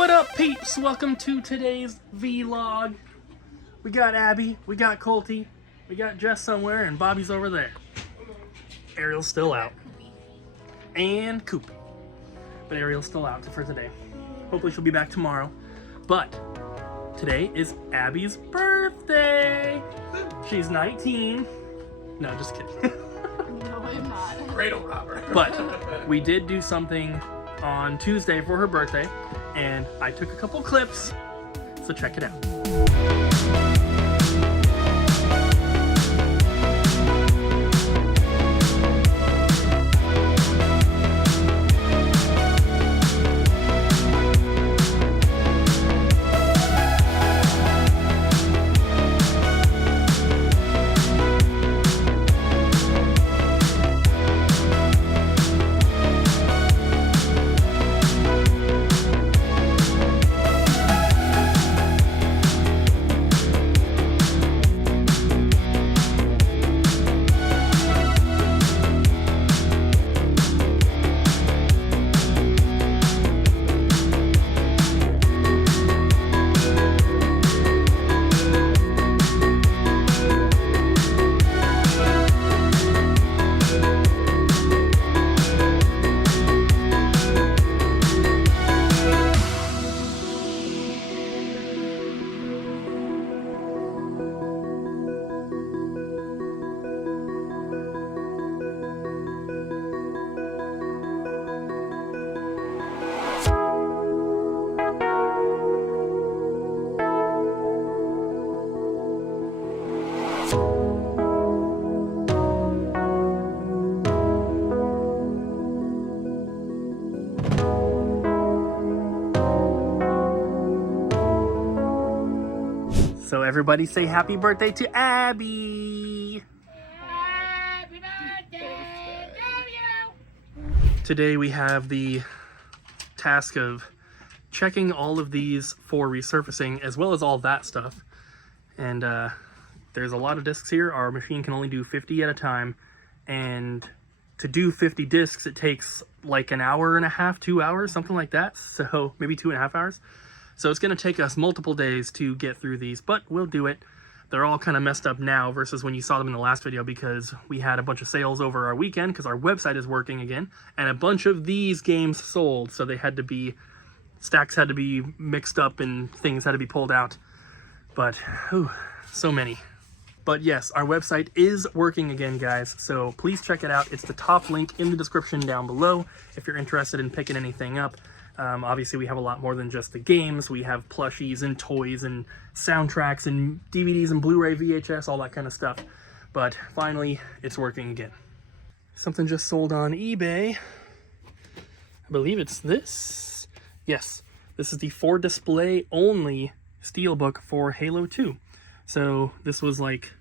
What up, peeps? Welcome to today's vlog. We got Abby, we got Colty, we got Jess somewhere, and Bobby's over there. Ariel's still out. And Coop. But Ariel's still out for today. Hopefully she'll be back tomorrow. But today is Abby's birthday. She's 19. No, just kidding. No, I'm not. Cradle robber. But we did do something on Tuesday for her birthday, and I took a couple clips, so check it out. So everybody say happy birthday to Abby! Happy birthday to you! Today we have the task of checking all of these for resurfacing, as well as all that stuff. And there's a lot of discs here. Our machine can only do 50 at a time. And to do 50 discs, it takes like an hour and a half, 2 hours, something like that. So maybe 2.5 hours. So it's going to take us multiple days to get through these, but we'll do it. They're all kind of messed up now versus when you saw them in the last video, because we had a bunch of sales over our weekend because our website is working again, and a bunch of these games sold, so they had to be, stacks had to be mixed up and things had to be pulled out. But, whew, so many. But yes, our website is working again, guys, so please check it out. It's the top link in the description down below if you're interested in picking anything up. Obviously, we have a lot more than just the games. We have plushies and toys and soundtracks and DVDs and Blu-ray, VHS, all that kind of stuff. But finally, it's working again. Something just sold on eBay. I believe it's this. Yes, this is the for display only steelbook for Halo 2. So this was like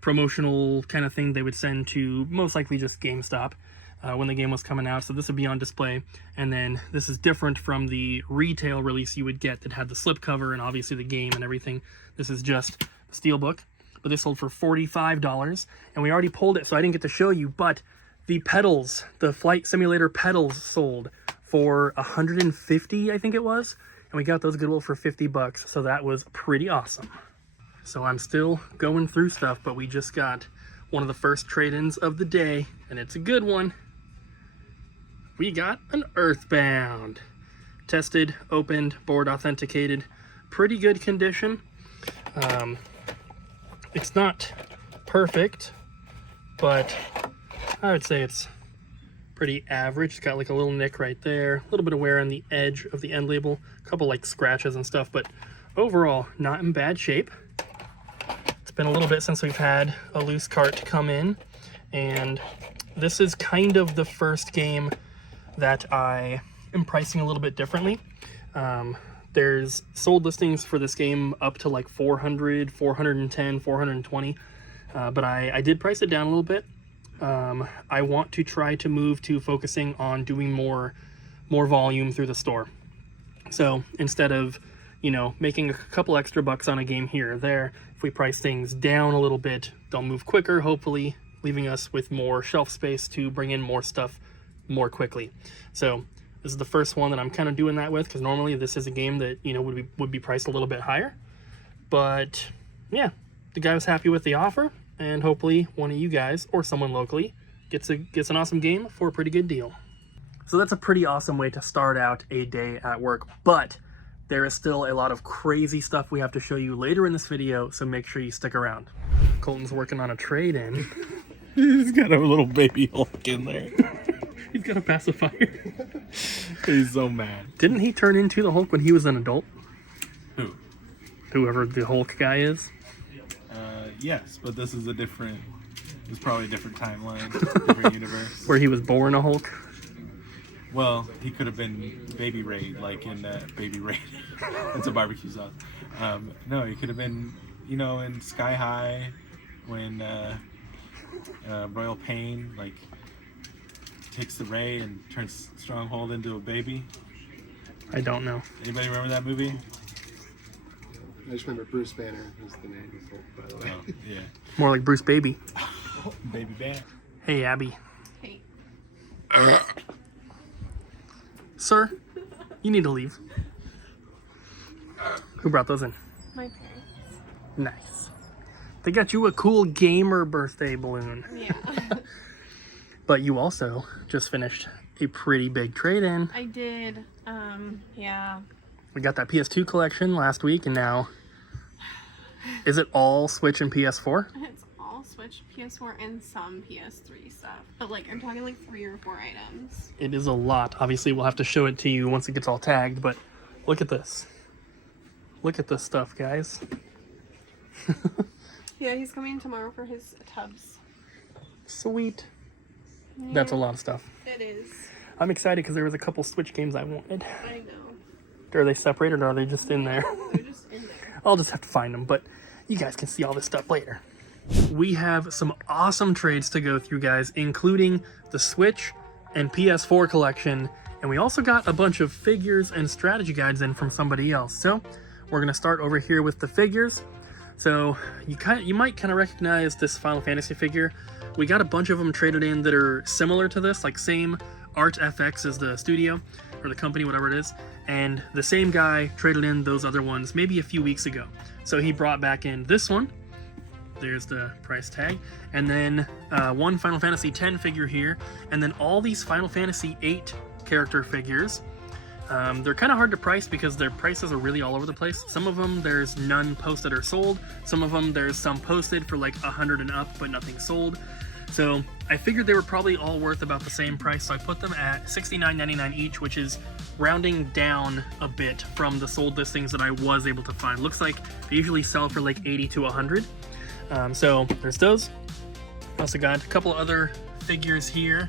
promotional kind of thing they would send to most likely just GameStop when the game was coming out. So this would be on display, and then this is different from the retail release you would get that had the slipcover and obviously the game and everything. This is just the steelbook, but this sold for $45, and we already pulled it, so I didn't get to show you, but the pedals, the flight simulator pedals, sold for $150, I think it was, and we got those Goodwill for $50, so that was pretty awesome. So I'm still going through stuff, but we just got one of the first trade-ins of the day, and it's a good one. We got an Earthbound. Tested, opened, board authenticated. Pretty good condition. It's not perfect, but I would say it's pretty average. It's got like a little nick right there. A little bit of wear on the edge of the end label. A couple like scratches and stuff, but overall, not in bad shape. It's been a little bit since we've had a loose cart come in, and this is kind of the first game that I am pricing a little bit differently. There's sold listings for this game up to like 400, 410, 420, but I did price it down a little bit. I want to try to move to focusing on doing more volume through the store. So instead of, you know, making a couple extra bucks on a game here or there, if we price things down a little bit, they'll move quicker, hopefully, leaving us with more shelf space to bring in more stuff more quickly. So This is the first one that I'm kind of doing that with, because normally this is a game that, you know, would be priced a little bit higher. But yeah, the guy was happy with the offer, and hopefully one of you guys or someone locally gets an awesome game for a pretty good deal. So that's a pretty awesome way to start out a day at work, but there is still a lot of crazy stuff we have to show you later in this video, so make sure you stick around. Colton's working on a trade-in. He's got a little baby Hulk in there. He's got a pacifier. He's so mad. Didn't he turn into the Hulk when he was an adult? Who? Whoever the Hulk guy is? Yes, but this is it's probably a different timeline, different universe. Where he was born a Hulk? Well, he could have been Baby Raid, like in Baby Raid. It's a barbecue sauce. No, he could have been, you know, in Sky High when Royal Pain, like, takes the ray and turns Stronghold into a baby. I don't know. Anybody remember that movie? I just remember Bruce Banner was the name of Hulk, by the way. Oh, yeah. More like Bruce Baby. Baby Banner. Hey, Abby. Hey. Sir, you need to leave. Who brought those in? My parents. Nice. They got you a cool gamer birthday balloon. Yeah. But you also just finished a pretty big trade-in. I did. Yeah. We got that PS2 collection last week, and now... Is it all Switch and PS4? It's all Switch, PS4, and some PS3 stuff. But, like, I'm talking, like, 3 or 4 items. It is a lot. Obviously, we'll have to show it to you once it gets all tagged, but look at this. Look at this stuff, guys. Yeah, he's coming tomorrow for his tubs. Sweet. Yeah, That's a lot of stuff. It is. I'm excited because there was a couple Switch games I wanted. I know. Are they separated or are they just in there? They're just in there. I'll just have to find them, but you guys can see all this stuff later. We have some awesome trades to go through, guys, including the Switch and PS4 collection, and we also got a bunch of figures and strategy guides in from somebody else. So we're going to start over here with the figures. So you might kind of recognize this Final Fantasy figure. We got a bunch of them traded in that are similar to this, like same Art FX as the studio or the company, whatever it is, and the same guy traded in those other ones maybe a few weeks ago. So he brought back in this one. There's the price tag, and then one Final Fantasy X figure here, and then all these Final Fantasy VIII character figures. They're kind of hard to price because their prices are really all over the place. Some of them there's none posted or sold. Some of them there's some posted for like 100 and up, but nothing sold. So I figured they were probably all worth about the same price, so I put them at $69.99 each, which is rounding down a bit from the sold listings that I was able to find. Looks like they usually sell for like 80 to 100. So there's those. Also got a couple other figures here.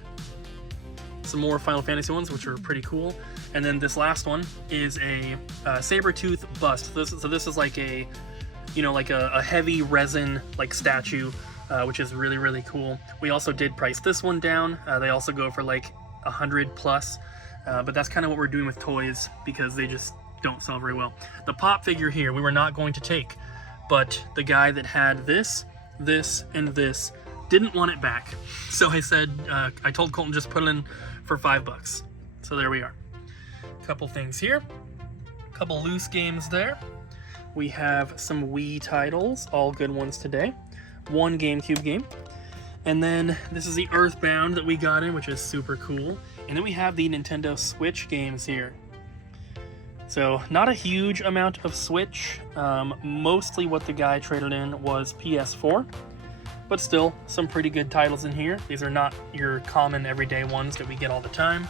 Some more Final Fantasy ones, which are pretty cool. And then this last one is a Sabretooth bust. So this is like a, you know, like a heavy resin like statue, which is really, really cool. We also did price this one down. They also go for like 100 plus, but that's kind of what we're doing with toys because they just don't sell very well. The pop figure here, we were not going to take, but the guy that had this, and this didn't want it back. So I said, I told Colton just put it in for $5. So there we are. Couple things here. Couple loose games there. We have some Wii titles, all good ones today. One GameCube game. And then this is the Earthbound that we got in, which is super cool. And then we have the Nintendo Switch games here. So not a huge amount of Switch. Mostly what the guy traded in was PS4. But still, some pretty good titles in here. These are not your common everyday ones that we get all the time.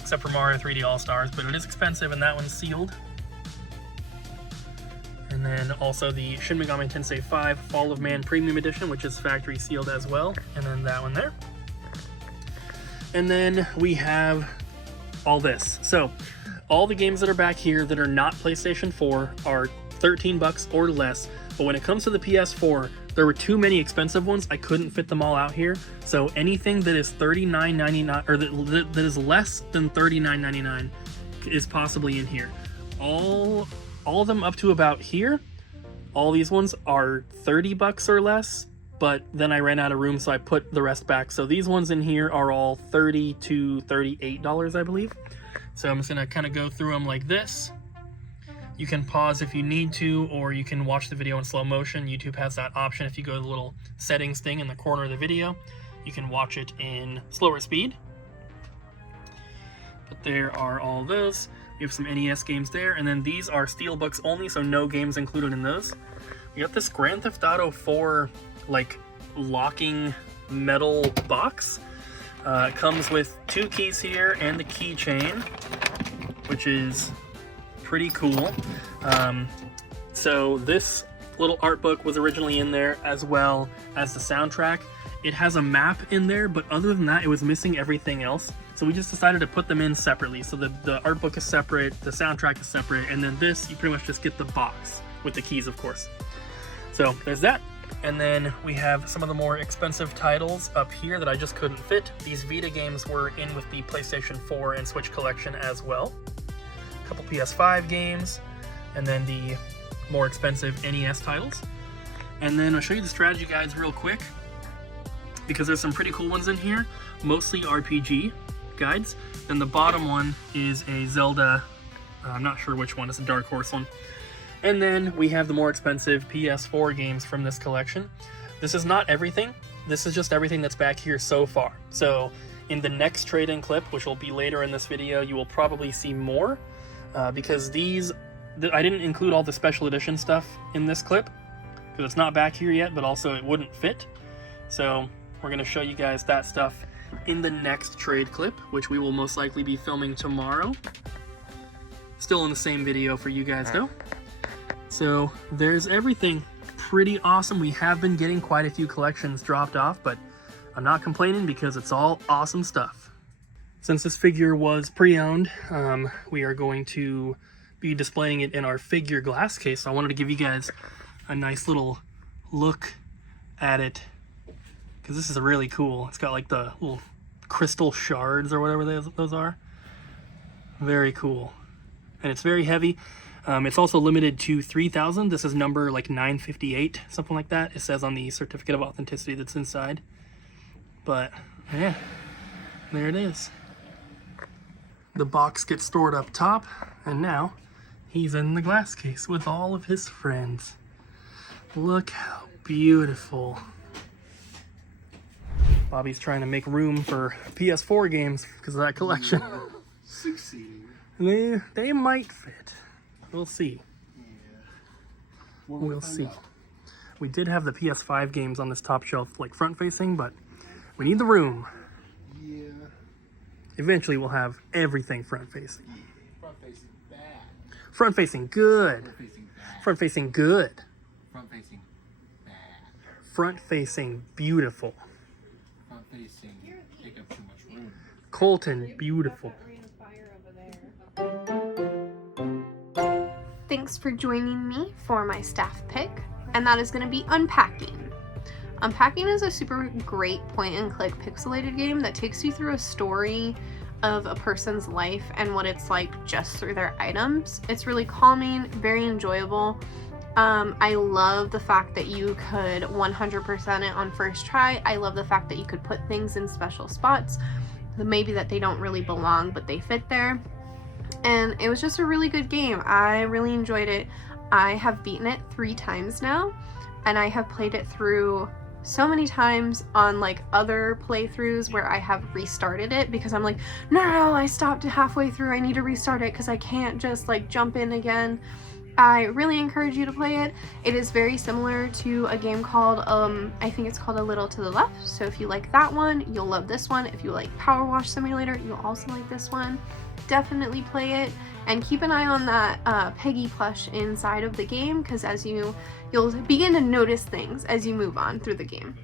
Except for Mario 3D All-Stars, but it is expensive and that one's sealed. And then also the Shin Megami Tensei 5 Fall of Man Premium Edition, which is factory sealed as well. And then that one there. And then we have all this. So all the games that are back here that are not PlayStation 4 are $13 or less. But when it comes to the PS4, there were too many expensive ones. I couldn't fit them all out here. So anything that is $39.99 or that is less than $39.99 is possibly in here. All of them up to about here. All these ones are $30 or less, but then I ran out of room, so I put the rest back. So these ones in here are all $30 to $38, I believe. So I'm just gonna kind of go through them like this. You can pause if you need to, or you can watch the video in slow motion. YouTube has that option. If you go to the little settings thing in the corner of the video, you can watch it in slower speed. But there are all those. We have some NES games there, and then these are steelbooks only, so no games included in those. We got this Grand Theft Auto 4 like locking metal box. It comes with 2 keys here and the keychain, which is pretty cool. So this little art book was originally in there, as well as the soundtrack. It has a map in there, but other than that, it was missing everything else. So we just decided to put them in separately. So the art book is separate, the soundtrack is separate, and then this, you pretty much just get the box with the keys, of course. So there's that. And then we have some of the more expensive titles up here that I just couldn't fit. These Vita games were in with the PlayStation 4 and Switch collection as well. A couple PS5 games, and then the more expensive NES titles. And then I'll show you the strategy guides real quick, because there's some pretty cool ones in here, mostly RPG guides. Then the bottom one is a Zelda, I'm not sure which one, it's a Dark Horse one. And then we have the more expensive PS4 games from this collection. This is not everything. This is just everything that's back here so far. So in the next trade-in clip, which will be later in this video, you will probably see more because I didn't include all the special edition stuff in this clip because it's not back here yet, but also it wouldn't fit. So we're going to show you guys that stuff in the next trade clip, which we will most likely be filming tomorrow. Still in the same video for you guys though. So there's everything. Pretty awesome. We have been getting quite a few collections dropped off, but I'm not complaining because it's all awesome stuff. Since this figure was pre-owned, we are going to be displaying it in our figure glass case. So I wanted to give you guys a nice little look at it because this is really cool. It's got like the little crystal shards or whatever those are. Very cool. And it's very heavy. It's also limited to 3,000. This is number like 958, something like that. It says on the certificate of authenticity that's inside. But yeah, there it is. The box gets stored up top, and now he's in the glass case with all of his friends. Look how beautiful. Bobby's trying to make room for PS4 games because of that collection. Succeeding. They might fit. We'll see. Yeah. We'll see. We did have the PS5 games on this top shelf, like front facing, but we need the room. Yeah. Eventually we'll have everything front facing. Front facing bad. Front facing good. Front facing bad. Front facing good. Front facing bad. Front facing beautiful. Front facing take up too much room. Colton beautiful. Thanks for joining me for my staff pick, and that is going to be Unpacking. Unpacking is a super great point-and-click pixelated game that takes you through a story of a person's life and what it's like just through their items. It's really calming, very enjoyable. I love the fact that you could 100% it on first try. I love the fact that you could put things in special spots, maybe that they don't really belong, but they fit there. And it was just a really good game. I really enjoyed it. I have beaten it 3 times now, and I have played it through so many times on like other playthroughs where I have restarted it because I'm like, no, I stopped halfway through. I need to restart it because I can't just like jump in again. I really encourage you to play it. It is very similar to a game called, I think it's called A Little to the Left. So if you like that one, you'll love this one. If you like Power Wash Simulator, you'll also like this one. Definitely play it, and keep an eye on that Peggy plush inside of the game, because as you'll begin to notice things as you move on through the game.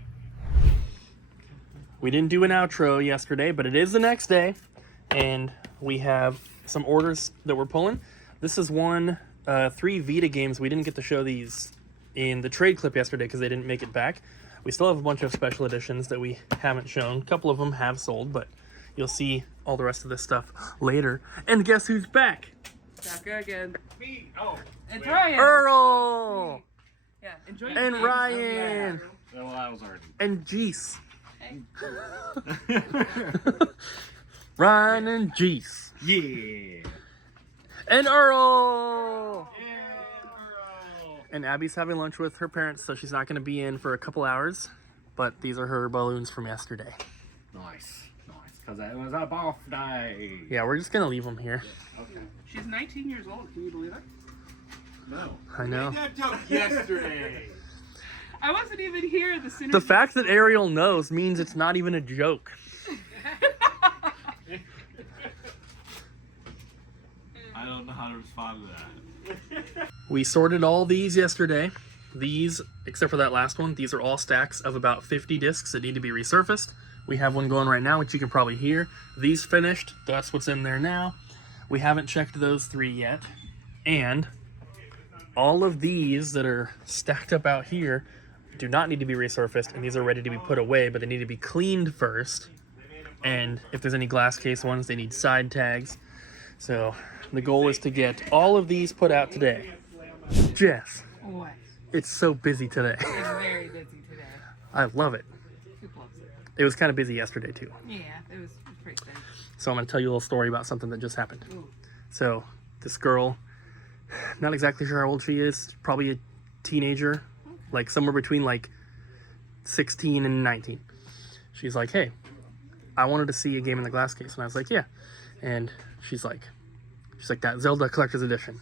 We didn't do an outro yesterday, but it is the next day, and we have some orders that we're pulling. This is 3 Vita games. We didn't get to show these in the trade clip yesterday because they didn't make it back. We still have a bunch of special editions that we haven't shown. A couple of them have sold, but you'll see all the rest of this stuff later. And guess who's back? Back again. Me? Oh. It's Ryan. Earl! Yeah, enjoy And the Ryan! Well, I was already. And Jess. Ryan and Jess. Yeah. And Earl! And Abby's having lunch with her parents, so she's not going to be in for a couple hours. But these are her balloons from yesterday. Nice. Because it was a birthday. Yeah, we're just going to leave them here. Okay. She's 19 years old. Can you believe it? No. I know. That joke yesterday. I wasn't even here at the synergy. The fact that Ariel knows means it's not even a joke. I don't know how to respond to that. We sorted all these yesterday. These, except for that last one, these are all stacks of about 50 discs that need to be resurfaced. We have one going right now, which you can probably hear. These finished. That's what's in there now. We haven't checked those 3 yet. And all of these that are stacked up out here do not need to be resurfaced, and these are ready to be put away, but they need to be cleaned first. And if there's any glass case ones, they need side tags. So the goal is to get all of these put out today. Jess, What? it's so busy today. It's very busy today. I love it. Who loves it? It was kind of busy yesterday too. Yeah, it was pretty good. So I'm going to tell you a little story about something that just happened. Ooh. So this girl, not exactly sure how old she is, probably a teenager, like somewhere between like 16 and 19. She's like, hey, I wanted to see a game in the glass case. And I was like, yeah. And she's like, that Zelda Collector's Edition.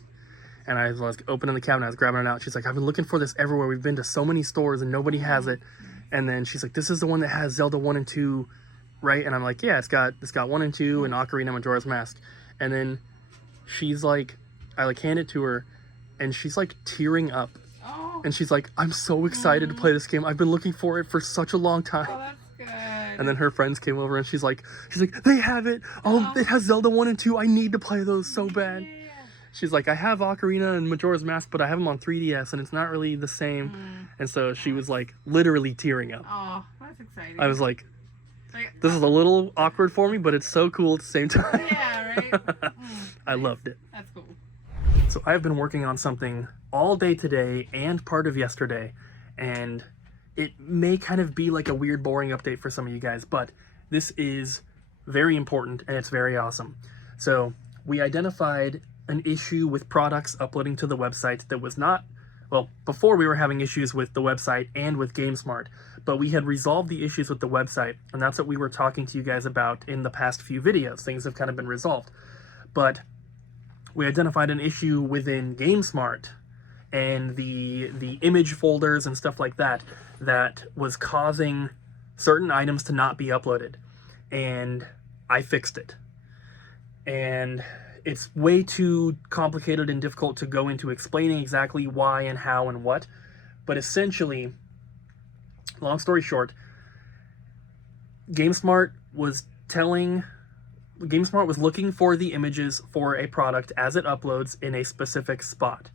And I was opening the cabinet, I was grabbing it out. She's like, I've been looking for this everywhere. We've been to so many stores and nobody has it. And then she's like, this is the one that has Zelda 1 and 2, right? And I'm like, yeah, it's got 1 and 2 and Ocarina of Majora's Mask. And then she's like, I like hand it to her and she's like tearing up. Oh, And she's like, I'm so excited to play this game. I've been looking for it for such a long time. oh, that's good. And then her friends came over and she's like, they have it. Oh, it has Zelda 1 and 2. I need to play those so bad. Yeah. She's like, I have Ocarina and Majora's Mask, but I have them on 3DS and it's not really the same. And so she was like literally tearing up. Oh, that's exciting. I was like, Like, this is a little awkward for me, but it's so cool at the same time. yeah, right? I loved it. That's cool. So I've been working on something all day today and part of yesterday, and it may kind of be like a weird, boring update for some of you guys, but this is very important and it's very awesome. So we identified an issue with products uploading to the website that was not, well, before we were having issues with the website and with GameSmart, but we had resolved the issues with the website, and that's what we were talking to you guys about in the past few videos. Things have kind of been resolved. But we identified an issue within GameSmart and the image folders and stuff like that that was causing certain items to not be uploaded. And I fixed it. And it's way too complicated and difficult to go into explaining exactly why and how and what. But essentially, long story short, GameSmart was looking for the images for a product as it uploads in a specific spot.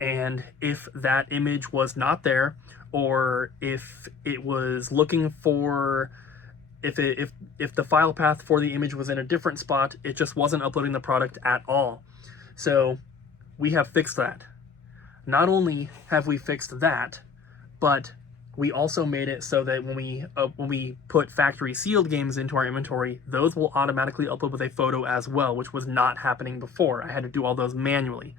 And if that image was not there, or if it was looking for, if the file path for the image was in a different spot, it just wasn't uploading the product at all. So we have fixed that. Not only have we fixed that, but we also made it so that when we put factory sealed games into our inventory, those will automatically upload with a photo as well, which was not happening before. I had to do all those manually.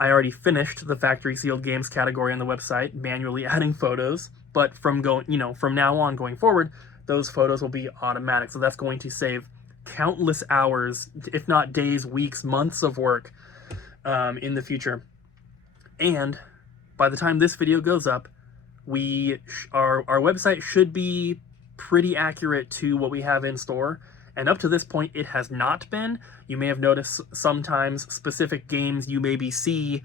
I already finished the factory sealed games category on the website, manually adding photos, but from now on going forward, those photos will be automatic. So that's going to save countless hours, if not days, weeks, months of work in the future. And by the time this video goes up, our website should be pretty accurate to what we have in store. And up to this point, it has not been. You may have noticed sometimes specific games you maybe see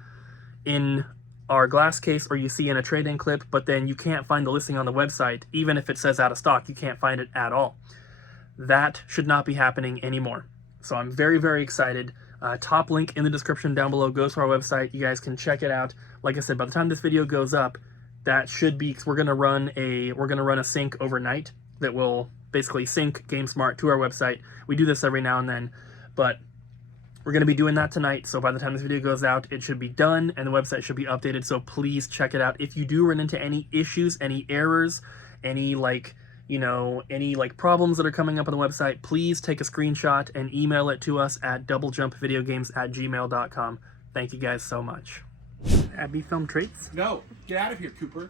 in our glass case or you see in a trade-in clip, but then you can't find the listing on the website. Even if it says out of stock, you can't find it at all. That should not be happening anymore. So I'm very, very excited. Top link in the description down below goes to our website. You guys can check it out. Like I said, by the time this video goes up, that should be, because we're gonna run a sync overnight that will basically sync GameSmart to our website. We do this every now and then, but we're going to be doing that tonight. So by the time this video goes out, it should be done and the website should be updated. So please check it out. If you do run into any issues, any errors, any you know, any like problems that are coming up on the website, please take a screenshot and email it to us at doublejumpvideogames@gmail.com. Thank you guys so much. Abbey film traits? No, get out of here, Cooper.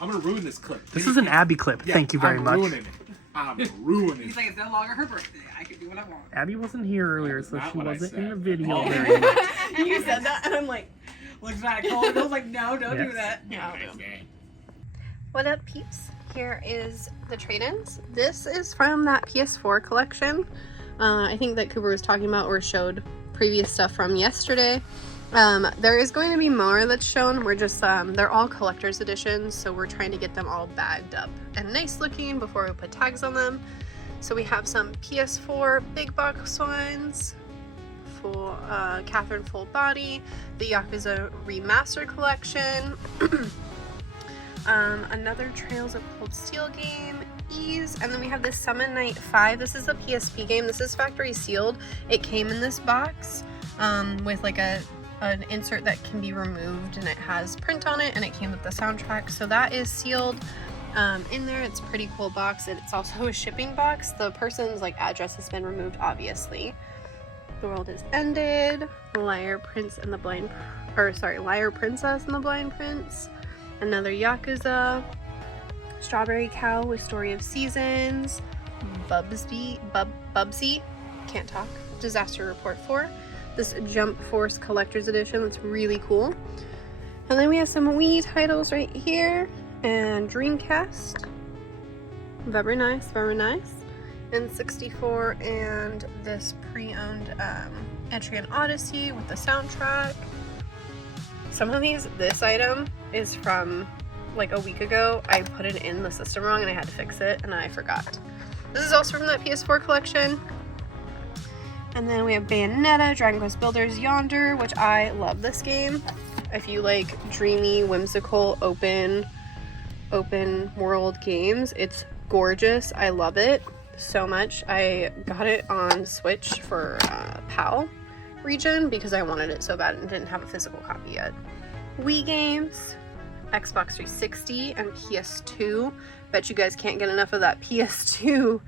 I'm gonna ruin this clip. This is an Abbey clip. Yeah, Thank you very I'm much. Ruining it. I'm ruining He's it. like, it's no longer her birthday. I can do what I want. Abby wasn't here earlier, so Not she what I wasn't in said. the video Oh. very much. You said that, and I'm like, looks at it cold. I was like, no, don't Yes. do that. No, no. What up, peeps? Here is the trade-ins. This is from that PS4 collection. I think that Cooper was talking about or showed previous stuff from yesterday. There is going to be more that's shown. We're just, they're all collector's editions, so we're trying to get them all bagged up and nice looking before we put tags on them. So we have some PS4 big box ones, full, Catherine full body, the Yakuza Remaster collection, another Trails of Cold Steel game, Ease, and then we have this Summon Night 5. This is a PSP game. This is factory sealed. It came in this box with like an insert that can be removed, and it has print on it, and it came with the soundtrack. So that is sealed in there. It's a pretty cool box, and it's also a shipping box. The person's like address has been removed, obviously. The World Has Ended, Liar Princess and the Blind Prince, another Yakuza, Strawberry Cow with Story of Seasons, Bubsy, can't talk, Disaster Report 4, this Jump Force Collector's Edition, that's really cool. And then we have some Wii titles right here, and Dreamcast, very nice, and 64, and this pre-owned Etrian Odyssey with the soundtrack. Some of this item is from like a week ago. I put it in the system wrong and I had to fix it, and I forgot. This is also from that PS4 collection. And then we have Bayonetta, Dragon Quest Builders Yonder, which I love this game. If you like dreamy, whimsical, open world games, it's gorgeous. I love it so much. I got it on Switch for PAL region because I wanted it so bad and didn't have a physical copy yet. Wii games, Xbox 360 and PS2. Bet you guys can't get enough of that PS2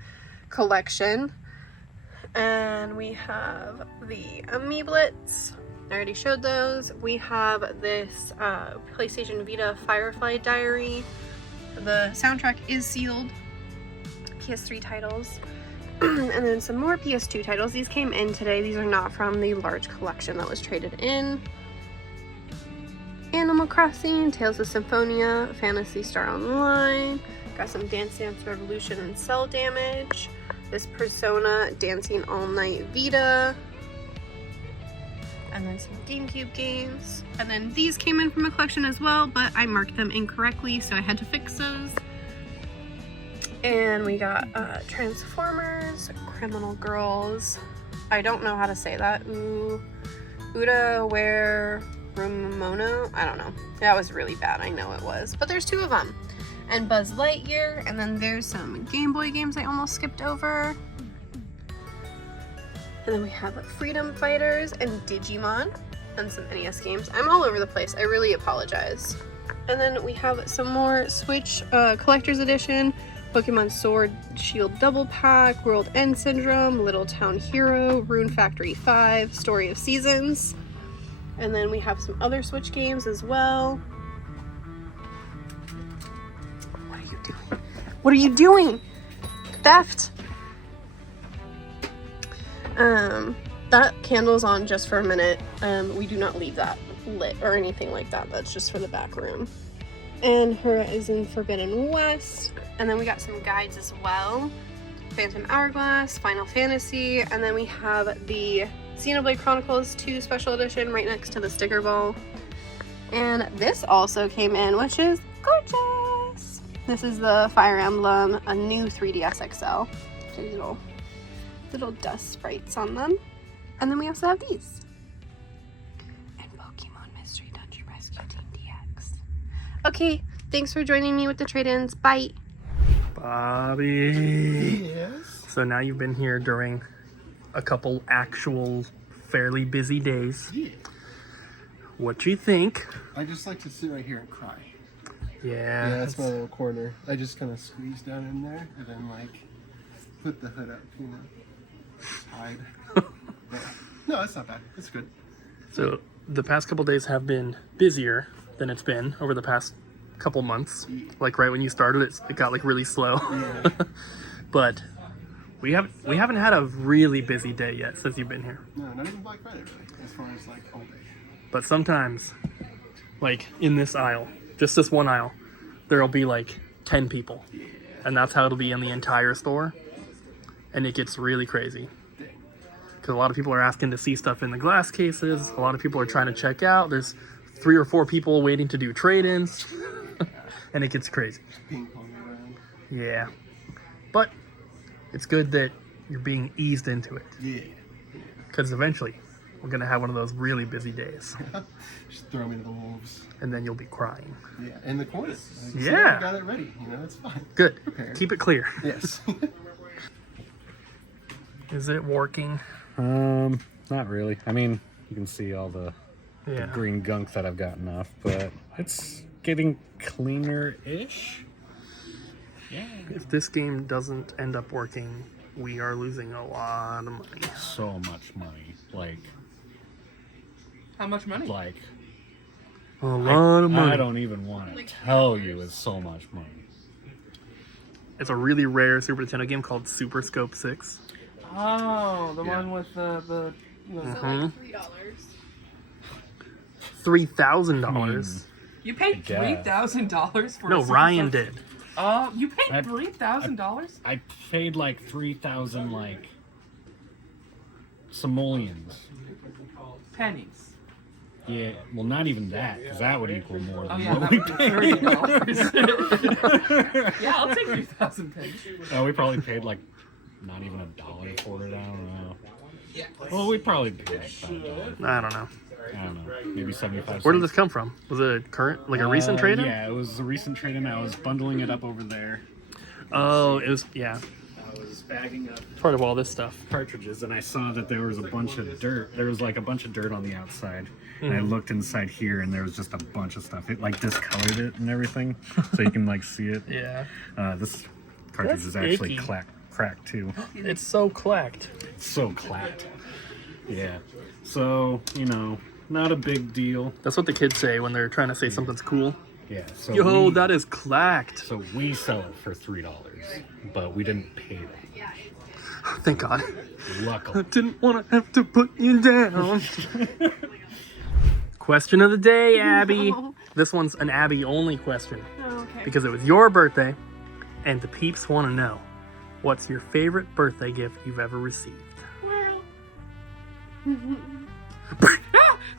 collection. And we have the Amiiblets. I already showed those. We have this PlayStation Vita Firefly Diary. The soundtrack is sealed. PS3 titles. And then some more PS2 titles. These came in today. These are not from the large collection that was traded in. Animal Crossing, Tales of Symphonia, Phantasy Star Online. Got some Dance Dance Revolution and Cell Damage. This Persona Dancing All Night Vita. And then some GameCube games. And then these came in from a collection as well, but I marked them incorrectly, so I had to fix those. And we got Transformers, Criminal Girls. I don't know how to say that. Uda Ware Rumono. I don't know. That was really bad. I know it was. But there's two of them. And Buzz Lightyear. And then there's some Game Boy games I almost skipped over. And then we have Freedom Fighters and Digimon. And some NES games. I'm all over the place. I really apologize. And then we have some more Switch Collector's Edition. Pokemon Sword Shield Double Pack, World End Syndrome, Little Town Hero, Rune Factory 5, Story of Seasons. And then we have some other Switch games as well. What are you doing? What are you doing? Theft! That candle's on just for a minute. We do not leave that lit or anything like that. That's just for the back room. And Horizon Forbidden West. And then we got some guides as well. Phantom Hourglass, Final Fantasy, and then we have the Xenoblade Chronicles 2 Special Edition right next to the sticker ball. And this also came in, which is gorgeous! This is the Fire Emblem, a new 3DS XL. These little dust sprites on them. And then we also have these. And Pokemon Mystery Dungeon Rescue Team DX. Okay, thanks for joining me with the trade-ins. Bye! Bobby. Yes. So now you've been here during a couple actual fairly busy days. Yeah. What do you think? I just like to sit right here and cry. Yeah, that's my little corner. I just kind of squeeze down in there and then like put the hood up, you know, just hide. Yeah. No, it's not bad. It's good. So the past couple days have been busier than it's been over the past couple months. Like right when you started, it got like really slow. Yeah. But we haven't had a really busy day yet since you've been here. No, not even Black Friday really, as far as like all day. But sometimes, like in this aisle, just this one aisle, there'll be like 10 people. And that's how it'll be in the entire store. And it gets really crazy. Because a lot of people are asking to see stuff in the glass cases. A lot of people are trying to check out. There's 3 or 4 people waiting to do trade-ins. And it gets crazy. Ping pong around. Yeah. But it's good that you're being eased into it. Yeah. Because eventually, we're going to have one of those really busy days. Just throw me to the wolves. And then you'll be crying. Yeah, in the corner. Like, Yeah. I got it ready. You know, it's fine. Good. Prepared. Keep it clear. Yes. Is it working? Not really. I mean, you can see all the Yeah. green gunk that I've gotten off, but it's getting cleaner-ish. Yeah. If this game doesn't end up working, we are losing a lot of money. So much money. How much money? Like A lot of money. I don't even want to tell you it's so much money. It's a really rare Super Nintendo game called Super Scope 6. Oh, the Yeah. one with the Mhm. $3. $3,000. You paid guess. $3,000 for. No, a Super Ryan Scope- did. Oh, you paid I- $3,000? I paid like 3,000 simoleons. Pennies. Yeah, well, not even that, because that would equal more Oh than yeah, what that we would be paid. $30. Yeah, I'll take 3,000 pennies. Oh, we probably paid like not even $1 for it. I don't know. Well, we probably paid like $5. I don't know. I don't know, maybe 75 Where did this cents. come from? Was it a current, like a recent trade-in? Yeah, it was a recent trade-in. I was bundling it up over there. Oh, it was, yeah. I was bagging up Part of all this stuff. cartridges, and I saw that there was a bunch of dirt. There was like a bunch of dirt on the outside. And I looked inside here, and there was just a bunch of stuff. It like discolored it and everything, so you can like see it. Yeah. This cartridge That's is actually icky. cracked too. It's so clacked. It's so clacked. Yeah. So, you know, not a big deal. That's what the kids say when they're trying to say something's cool. Yeah. So Yo, that is clacked. So we sell it for $3, but we didn't pay that. Thank God. Luckily. Didn't want to have to put you down. Question of the day, Abby. No. This one's an Abby only question Okay. because it was your birthday, and the peeps want to know, what's your favorite birthday gift you've ever received? Well.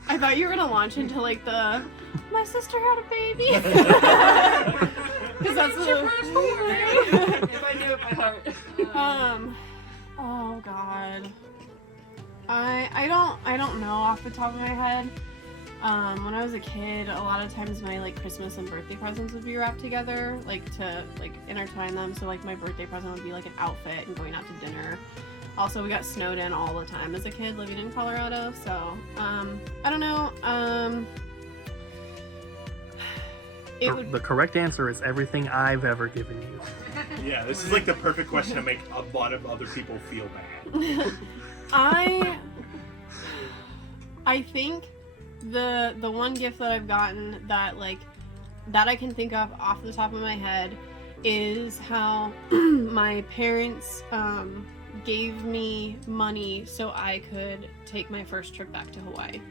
I thought you were gonna launch into like the my sister had a baby. Because that's the If I knew it by heart. Oh God. I don't know off the top of my head. When I was a kid, a lot of times my like Christmas and birthday presents would be wrapped together, like to like intertwine them. So like my birthday present would be like an outfit and going out to dinner. Also, we got snowed in all the time as a kid living in Colorado. So I don't know. The correct answer is everything I've ever given you. Yeah, this is like the perfect question to make a lot of other people feel bad. I think the one gift that I've gotten that I can think of off the top of my head is how my parents gave me money so I could take my first trip back to Hawaii.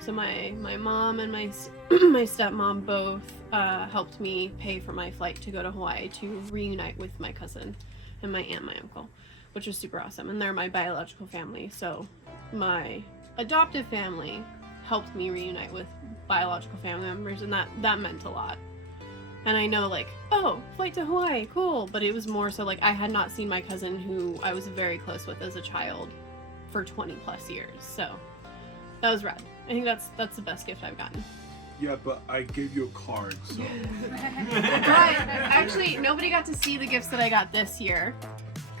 So my mom and my stepmom both helped me pay for my flight to go to Hawaii to reunite with my cousin and my aunt and my uncle, which was super awesome. And they're my biological family, so my adoptive family helped me reunite with biological family members, and that meant a lot. And I know, like, oh, flight to Hawaii, cool, but it was more so like I had not seen my cousin who I was very close with as a child for 20 plus years, so that was rad. I think that's the best gift I've gotten. Yeah, but I gave you a card, so. But actually, nobody got to see the gifts that I got this year.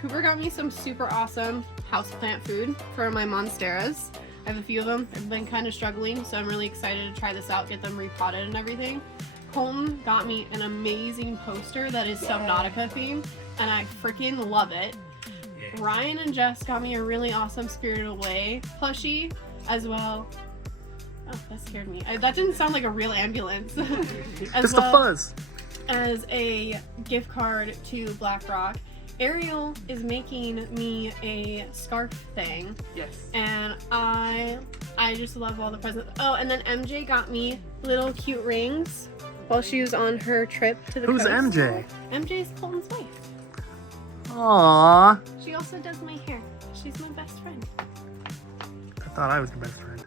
Cooper got me some super awesome houseplant food for my monsteras. I have a few of them. I've been kind of struggling, so I'm really excited to try this out, get them repotted and everything. Colton got me an amazing poster that is Subnautica themed, and I freaking love it. Ryan and Jess got me a really awesome Spirited Away plushie as well. Oh, that scared me. That didn't sound like a real ambulance. Just a fuzz. As a gift card to Black Rock. Ariel is making me a scarf thing. Yes. And I just love all the presents. Oh, and then MJ got me little cute rings while she was on her trip to the Who's coast. MJ? MJ's Colton's wife. Aww. She also does my hair. She's my best friend. I thought I was your best friend.